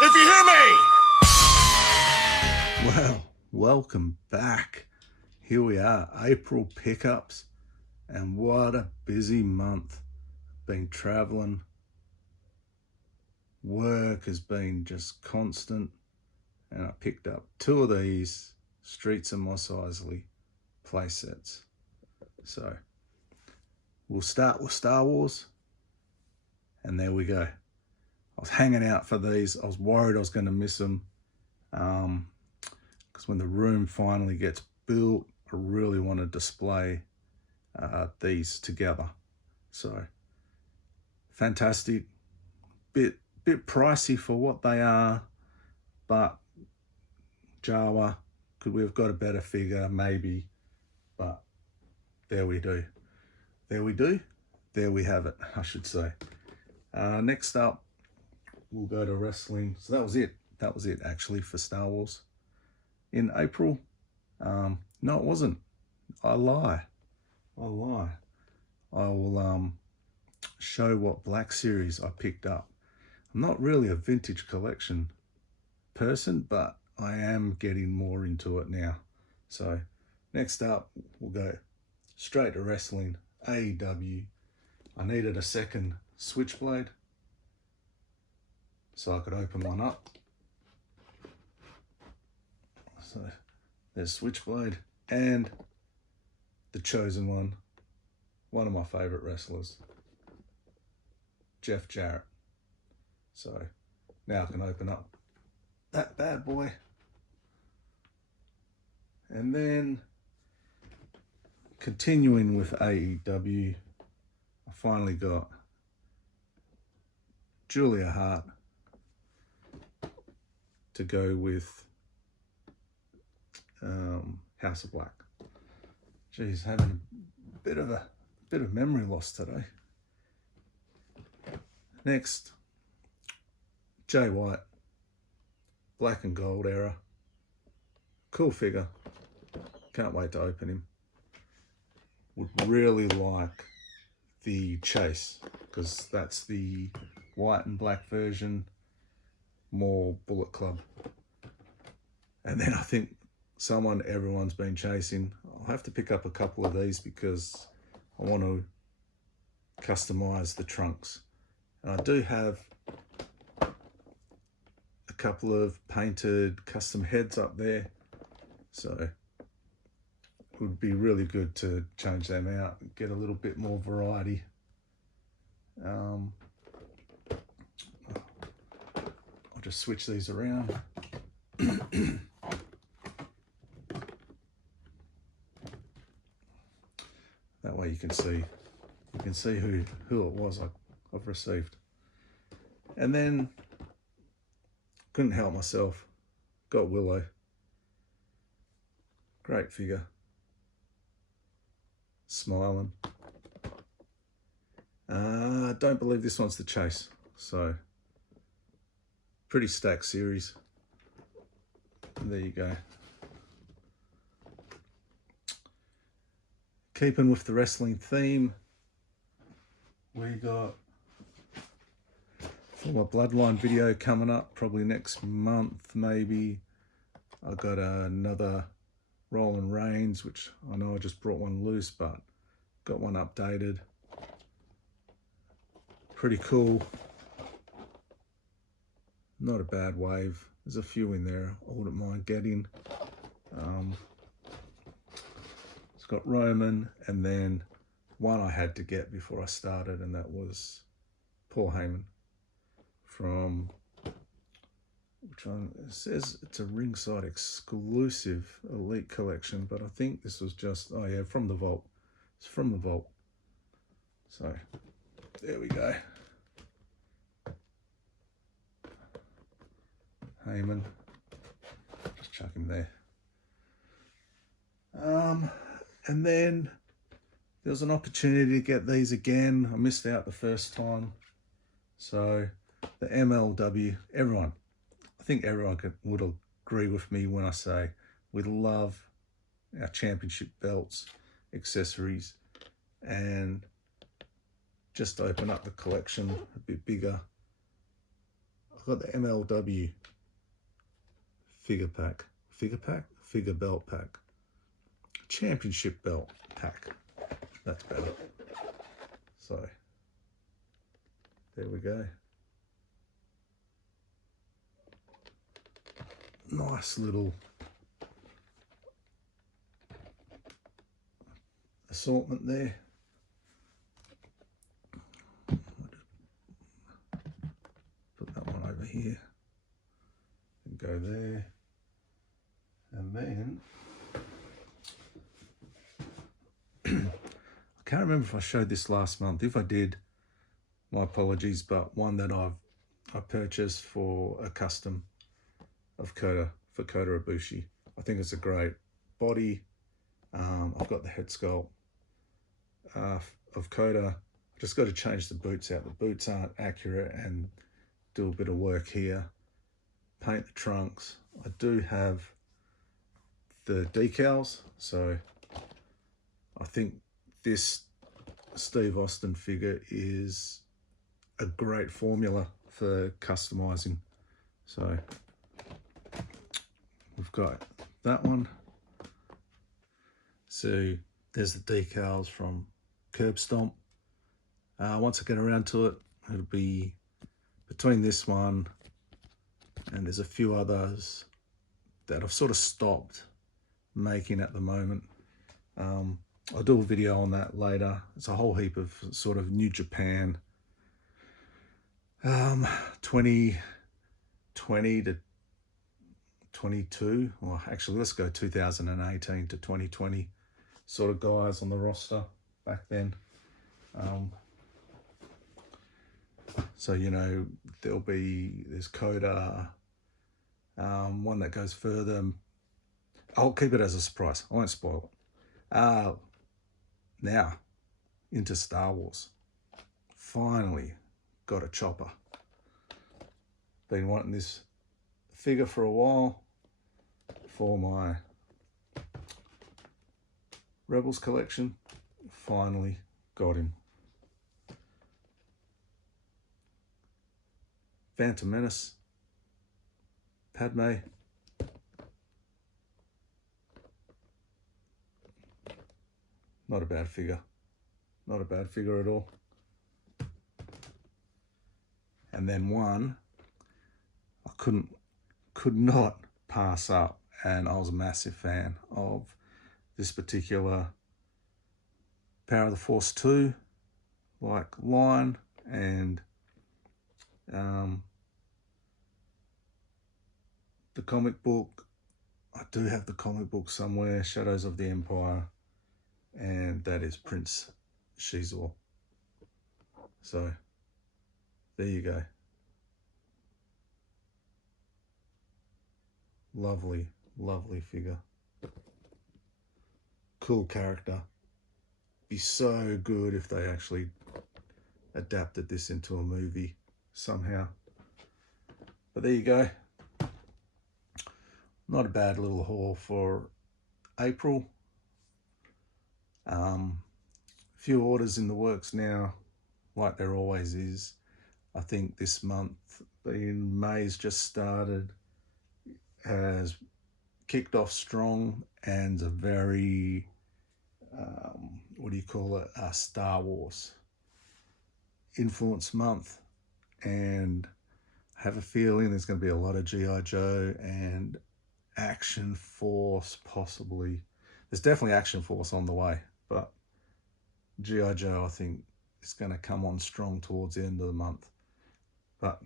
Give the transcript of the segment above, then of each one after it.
if you hear me! Well, welcome back. Here we are, April pickups, and what a busy month. Been traveling, work has been just constant, and I picked up two of these Streets of Mos Eisley playsets. So we'll start with Star Wars, and there we go. I was hanging out for these. I was worried I was going to miss them, because when the room finally gets built, I really want to display these together. So fantastic, bit pricey for what they are, but Jawa, could we have got a better figure? Maybe, but there we do. There we have it, I should say. Next up, we'll go to wrestling. So that was it actually for Star Wars in April. No, it wasn't. I lie. I will show what Black Series I picked up. I'm not really a vintage collection person, but I am getting more into it now. So next up, we'll go straight to wrestling, AEW. I needed a second Switchblade so I could open one up. So there's Switchblade and the Chosen one of my favorite wrestlers, Jeff Jarrett. So now I can open up that bad boy. And then continuing with AEW, I finally got Julia Hart to go with House of Black. Geez, having a bit of memory loss today. Next, Jay White, black and gold era. Cool figure. Can't wait to open him. Would really like the Chase, because that's the white and black version, more Bullet Club. And then I think everyone's been chasing. I'll have to pick up a couple of these because I want to customize the trunks. And I do have a couple of painted custom heads up there, so it would be really good to change them out and get a little bit more variety. I'll just switch these around. That way you can see who it was I've received. And then couldn't help myself, got Willow. Great figure, smiling. Don't believe this one's the Chase, so pretty stacked series. And there you go. Keeping with the wrestling theme, we got, for my Bloodline video coming up probably next month maybe, I got another Roman Reigns, which I know I just brought one loose, but got one updated. Pretty cool. Not a bad wave. There's a few in there I wouldn't mind getting. It's got Roman, and then one I had to get before I started, and that was Paul Heyman from, which one? It says it's a ringside exclusive elite collection, but I think this was just, oh yeah, from the vault. It's from the vault. So there we go. Heyman, just chuck him there. And then there was an opportunity to get these again. I missed out the first time. So the MLW, I think everyone would agree with me when I say we love our championship belts, accessories, and just to open up the collection a bit bigger, got the MLW figure belt pack, championship belt pack. That's better. So there we go. Nice little assortment there. Put that one over here and go there. And then I can't remember if I showed this last month. If I did, my apologies, but one that I purchased for a custom of Kota, for Kota Ibushi. I think it's a great body. I've got the head sculpt of Kota. I just got to change the boots out. The boots aren't accurate, and do a bit of work here. Paint the trunks. I do have the decals, so I think this Steve Austin figure is a great formula for customizing. So we've got that one. So there's the decals from Curb Stomp. Once I get around to it, it'll be between this one and there's a few others that I've sort of stopped making at the moment. I'll do a video on that later. It's a whole heap of sort of New Japan 2020 to 22, or actually let's go 2018 to 2020 sort of guys on the roster back then. So, you know, there's Kota, one that goes further. I'll keep it as a surprise. I won't spoil it. Now, into Star Wars. Finally got a Chopper. Been wanting this figure for a while for my Rebels collection. Finally got him. Phantom Menace, Padme, not a bad figure. Not a bad figure at all. And then one I could not pass up, and I was a massive fan of this particular Power of the Force 2 line, and the comic book. I do have the comic book somewhere, Shadows of the Empire, and that is Prince Shizor. So there you go. Lovely, lovely figure. Cool character. Be so good if they actually adapted this into a movie somehow. But there you go. Not a bad little haul for April. Few orders in the works now, like there always is. I think this month, being May's just started, has kicked off strong, and a very, Star Wars influence month. And I have a feeling there's going to be a lot of G.I. Joe and Action Force, possibly. There's definitely Action Force on the way, but G.I. Joe, I think, is going to come on strong towards the end of the month. But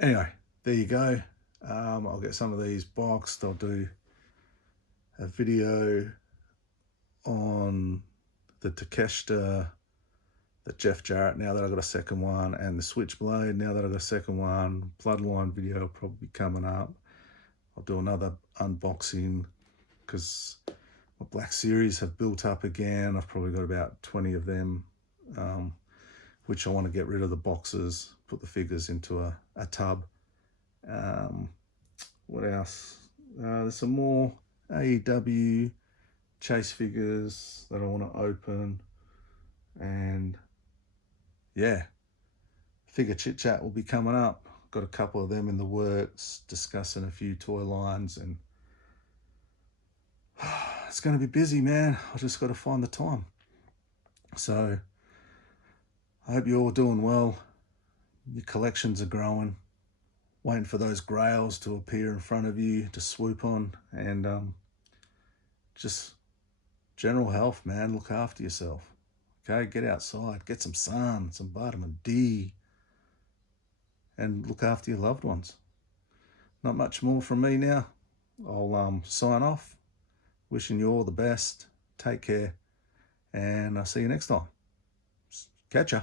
anyway, there you go. I'll get some of these boxed. I'll do a video on the Takeshita, the Jeff Jarrett, now that I've got a second one, and the Switchblade, now that I've got a second one. Bloodline video will probably be coming up. I'll do another unboxing because my Black Series have built up again. I've probably got about 20 of them, which I want to get rid of the boxes, put the figures into a tub. What else? There's some more AEW chase figures that I want to open. And yeah, figure chit chat will be coming up. got a couple of them in the works, discussing a few toy lines, and it's going to be busy, man. I just got to find the time. So I hope you're all doing well. Your collections are growing. Waiting for those grails to appear in front of you to swoop on, and just general health, man. Look after yourself. Okay, get outside, get some sun, some vitamin D, and look after your loved ones. Not much more from me now. I'll sign off. Wishing you all the best. Take care, and I'll see you next time. Catch ya.